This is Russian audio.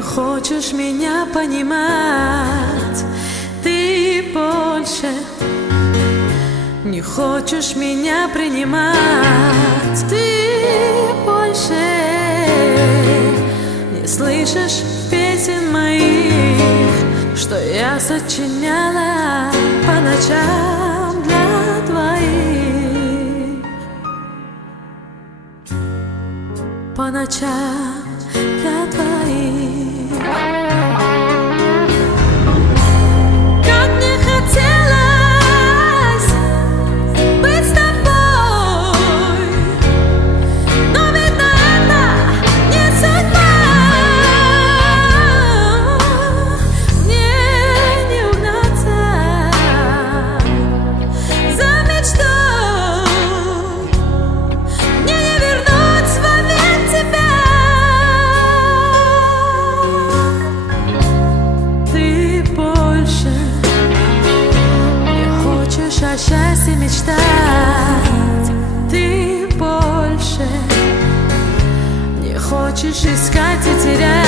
не хочешь меня понимать, ты больше не хочешь меня принимать, ты больше не слышишь песен моих, что я сочиняла по ночам для твоих, по ночам для твоих. Как мне хотелось быть с тобой, но видно, это не судьба. Мне не угнаться за мечтой, мне не вернуть вовек тебя. О счастье мечтать, ты больше не хочешь искать и терять.